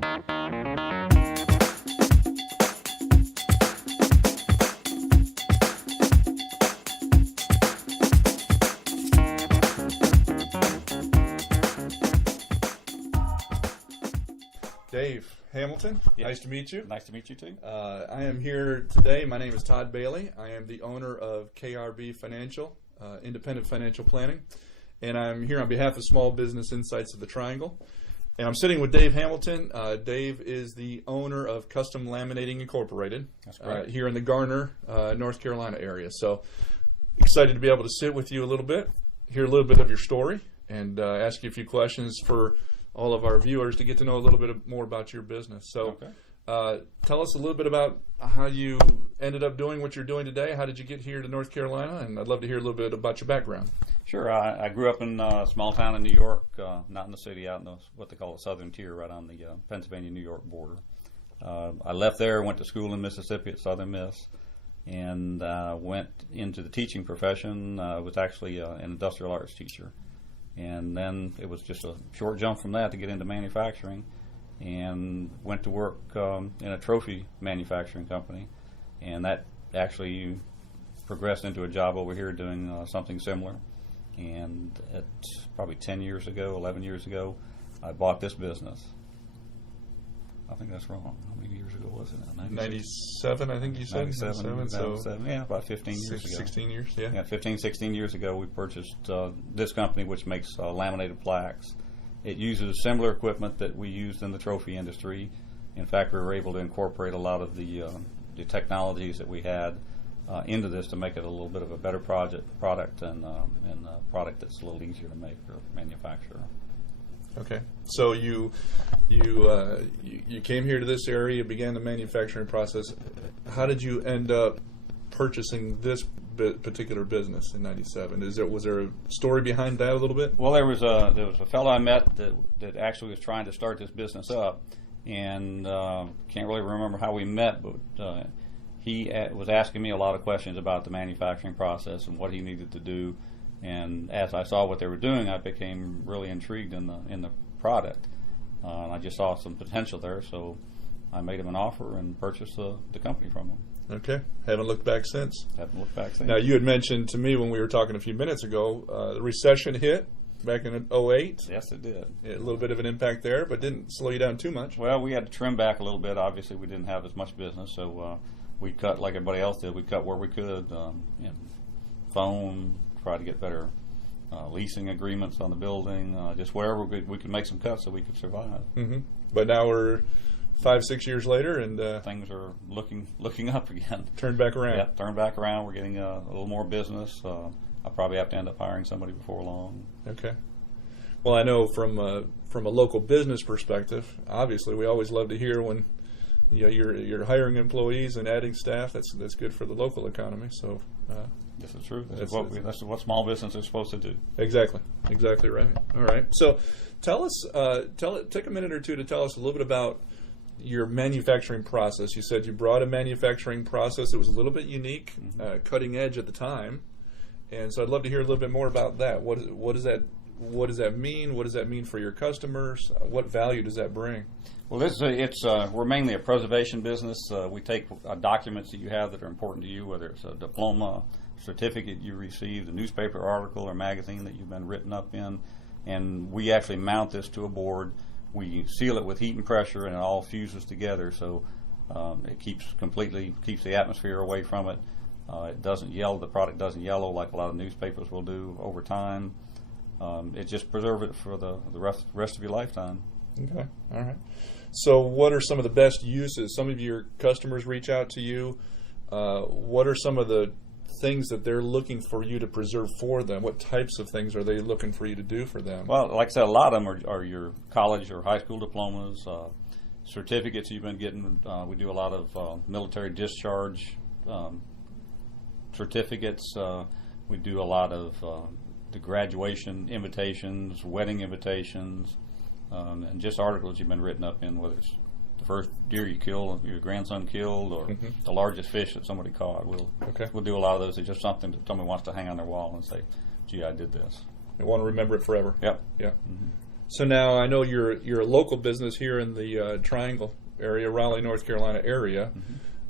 Dave Hamilton, Yes. Nice to meet you. Nice to meet you too. I am here today. My name is Todd Bailey. I am the owner of KRB Financial, Independent Financial Planning, and I'm here on behalf of Small Business Insights of the Triangle. And I'm sitting with Dave Hamilton. Dave is the owner of Custom Laminating Incorporated. That's correct. Here in the Garner, North Carolina area. So excited to be able to sit with you a little bit, hear a little bit of your story, and ask you a few questions for all of our viewers to get to know a little bit more about your business. So tell us a little bit about how you ended up doing what you're doing today. How did you get here to North Carolina? And I'd love to hear a little bit about your background. Sure. I grew up in a small town in New York, not in the city, out in what they call the southern tier, right on the Pennsylvania-New York border. I left there, went to school in Mississippi at Southern Miss, and went into the teaching profession. I was actually an industrial arts teacher. And then it was just a short jump from that to get into manufacturing, and went to work in a trophy manufacturing company. And that actually progressed into a job over here doing something similar. And at probably 10 years ago, 11 years ago, I bought this business. I think that's wrong. How many years ago was it? 97, I think you said. 97, so yeah, about 15 years ago. 16 years, yeah. Yeah, 15, 16 years ago, we purchased this company, which makes laminated plaques. It uses similar equipment that we used in the trophy industry. In fact, we were able to incorporate a lot of the technologies that we had into this to make it a little bit of a better product and a product that's a little easier to make or manufacture. Okay, so you came here to this area, began the manufacturing process. How did you end up purchasing this particular business in '97? Was there a story behind that a little bit? Well, there was a fellow I met that actually was trying to start this business up, and can't really remember how we met, but he was asking me a lot of questions about the manufacturing process and what he needed to do. And as I saw what they were doing, I became really intrigued in the product. And I just saw some potential there, so I made him an offer and purchased the company from him. Okay. Haven't looked back since. Haven't looked back since. Now, you had mentioned to me when we were talking a few minutes ago, the recession hit back in '08. Yes, it did. A little bit of an impact there, but didn't slow you down too much. Well, we had to trim back a little bit. Obviously, we didn't have as much business, so we cut like everybody else did. We cut where we could, phone, try to get better leasing agreements on the building, just wherever we could make some cuts so we could survive. Mm-hmm. But now we're 5-6 years later, and things are looking up again. Turned back around. Yeah, turned back around. We're getting a little more business. I'll probably have to end up hiring somebody before long. Okay. Well, I know from a local business perspective, obviously we always love to hear when you're hiring employees and adding staff. That's good for the local economy. So. This is true. That's what small business is supposed to do. Exactly right. All right. So, take a minute or two to tell us a little bit about your manufacturing process. You said you brought a manufacturing process that was a little bit unique, cutting edge at the time, and so I'd love to hear a little bit more about that. What does that mean? What does that mean for your customers? What value does that bring? Well, we're mainly a preservation business. We take documents that you have that are important to you, whether it's a diploma, certificate you received, a newspaper article or magazine that you've been written up in, and we actually mount this to a board. We seal it with heat and pressure, and it all fuses together, so it keeps the atmosphere away from it. It doesn't yellow. The product doesn't yellow like a lot of newspapers will do over time. It just preserves it for the rest of your lifetime. Okay. All right. So what are some of the best uses? Some of your customers reach out to you. What are some of the things that they're looking for you to preserve for them? What types of things are they looking for you to do for them? Well, like I said, a lot of them are your college or high school diplomas, certificates you've been getting. We do a lot of military discharge certificates. We do a lot of the graduation invitations, wedding invitations, and just articles you've been written up in, whether it's the first deer you killed, your grandson killed, or the largest fish that somebody caught. We'll do a lot of those. It's just something that somebody wants to hang on their wall and say, gee, I did this. They want to remember it forever. Yep. Yeah. So now I know you're a local business here in the Triangle area, Raleigh, North Carolina area,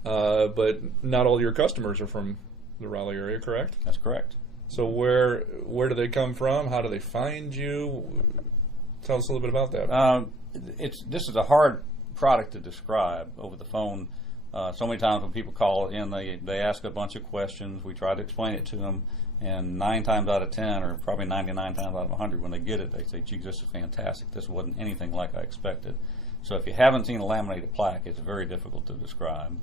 but not all your customers are from the Raleigh area, correct? That's correct. So where do they come from? How do they find you? Tell us a little bit about that. This is a hard product to describe over the phone. So many times when people call in, they ask a bunch of questions. We try to explain it to them, and 9 times out of 10, or probably 99 times out of 100, when they get it, they say, "Gee, this is fantastic. This wasn't anything like I expected." So if you haven't seen a laminated plaque, it's very difficult to describe.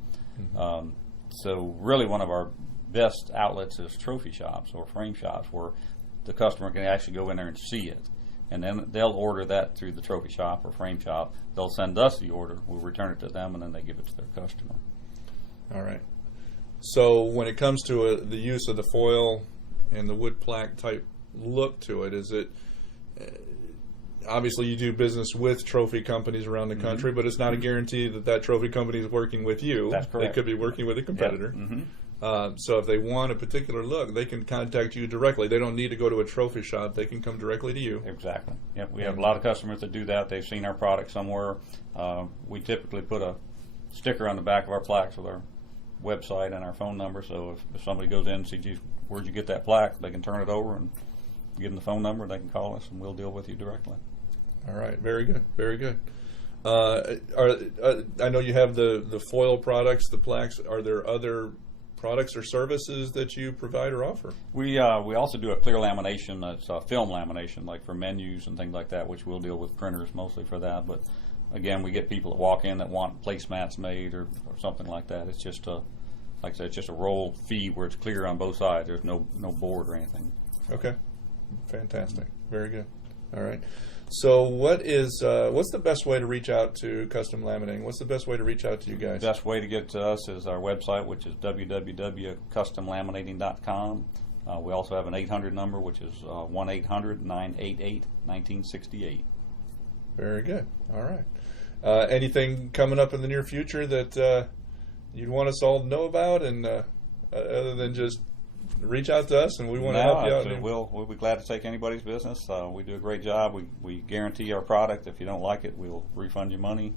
So really, one of our best outlets is trophy shops or frame shops, where the customer can actually go in there and see it. And then they'll order that through the trophy shop or frame shop. They'll send us the order, we'll return it to them, and then they give it to their customer. All right. So when it comes to the use of the foil and the wood plaque type look to it, is it obviously you do business with trophy companies around the country, but it's not a guarantee that trophy company is working with you. That's correct. They could be working with a competitor. So if they want a particular look, they can contact you directly. They don't need to go to a trophy shop. They can come directly to you. Exactly. Yep. We have a lot of customers that do that. They've seen our product somewhere. We typically put a sticker on the back of our plaques with our website and our phone number. So if somebody goes in and sees, "Geez, where'd you get that plaque?" they can turn it over and give them the phone number. They can call us, and we'll deal with you directly. All right. Very good. Very good. I know you have the foil products, the plaques. Are there other products or services that you provide or offer? We also do a clear lamination. That's film lamination, like for menus and things like that, which we'll deal with printers mostly for that. But again, we get people that walk in that want placemats made or something like that. It's just like I said, it's just a roll feed where it's clear on both sides. There's no board or anything. Okay, fantastic, very good. All right. So what's the best way to reach out to Custom Laminating? What's the best way to reach out to you guys? The best way to get to us is our website, which is www.customlaminating.com. We also have an 800 number, which is 1-800-988-1968. Very good. All right. Anything coming up in the near future that you'd want us all to know about, and other than just reach out to us and we want to help you out? We'll be glad to take anybody's business. We do a great job. We guarantee our product. If you don't like it, we'll refund you money.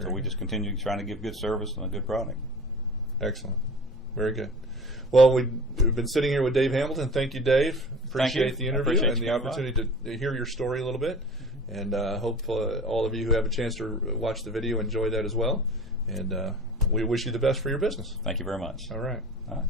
So we just continue trying to give good service and a good product. Excellent. Very good. Well, we've been sitting here with Dave Hamilton. Thank you, Dave. Appreciate the interview and the opportunity to hear your story a little bit. And hope all of you who have a chance to watch the video enjoy that as well. And we wish you the best for your business. Thank you very much. All right. All right.